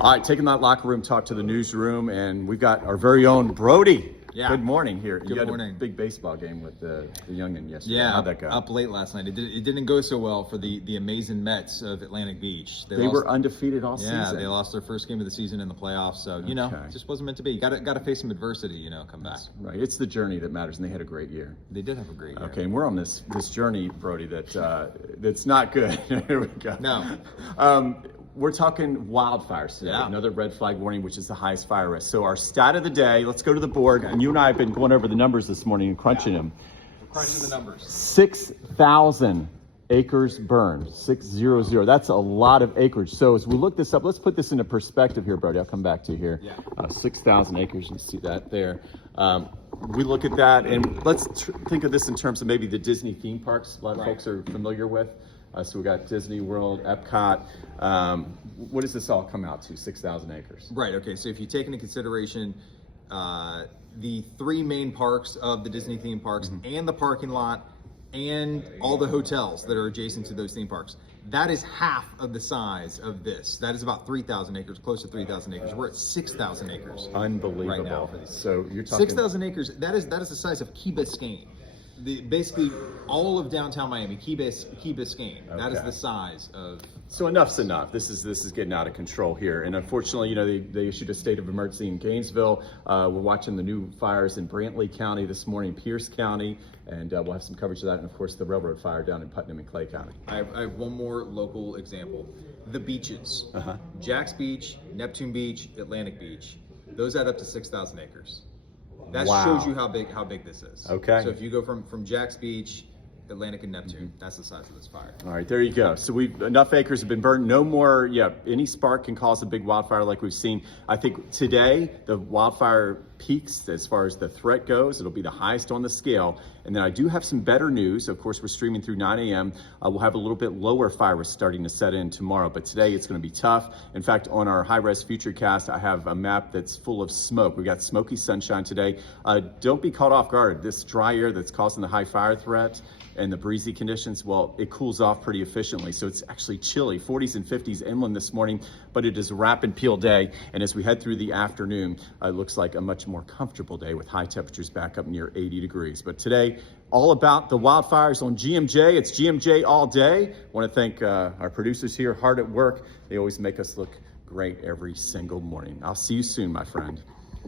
All right, taking that locker room talk to the newsroom, and we've got our very own Brody. Yeah. Good morning here. Good you had morning. A big baseball game with the youngin yesterday. Yeah, How'd that go? up late last night. It didn't go so well for the amazing Mets of Atlantic Beach. They were undefeated all season. Yeah, they lost their first game of the season in the playoffs. So, it just wasn't meant to be. You got to face some adversity, come back. That's right. It's the journey that matters, and they had a great year. They did have a great year. Okay, and we're on this journey, Brody, that's not good. Here we go. No. We're talking wildfires today. Yeah. Another red flag warning, which is the highest fire risk. So our stat of the day, let's go to the board. And you and I have been going over the numbers this morning and crunching them. We're crunching the numbers. 6,000 acres burned, 600. That's a lot of acreage. So as we look this up, let's put this into perspective here, Brody. I'll come back to you here. Yeah. 6,000 acres, you see that there. We look at that, and let's think of this in terms of maybe the Disney theme parks a lot of folks are familiar with. So we got Disney World, Epcot. What does this all come out to? 6,000 acres. Right. Okay. So if you take into consideration the three main parks of the Disney theme parks and the parking lot and all the hotels that are adjacent to those theme parks, that is half of the size of this. That is about 3,000 acres, close to 3,000 acres. We're at 6,000 acres. Unbelievable. Right now for these. So you're talking 6,000 acres. That is the size of Key Biscayne. Basically all of downtown Miami, Key Biscayne. Okay. That is the size of. So enough's enough. This is getting out of control here, and unfortunately, they issued a state of emergency in Gainesville. We're watching the new fires in Prangley County this morning, Pierce County, and we'll have some coverage of that, and of course the railroad fire down in Putnam and Clay County. I have one more local example: the beaches. Jack's Beach, Neptune Beach, Atlantic Beach. Those add up to 6,000 acres. That shows you how big this is. Okay. So if you go from Jack's Beach, Atlantic and Neptune, that's the size of this fire. All right, there you go. So enough acres have been burned. No more, any spark can cause a big wildfire like we've seen. I think today the wildfire peaks as far as the threat goes. It'll be the highest on the scale. And then I do have some better news. Of course, we're streaming through 9 a.m. We'll have a little bit lower fire risk starting to set in tomorrow, but today it's going to be tough. In fact, on our high-res futurecast, I have a map that's full of smoke. We got smoky sunshine today. Don't be caught off guard. This dry air that's causing the high fire threat and the breezy conditions, well, it cools off pretty efficiently. So it's actually chilly, 40s and 50s inland this morning, but it is a wrap and peel day. And as we head through the afternoon, it looks like a much more comfortable day with high temperatures back up near 80 degrees. But today, all about the wildfires on GMJ. It's GMJ all day. I want to thank our producers here, hard at work. They always make us look great every single morning. I'll see you soon, my friend.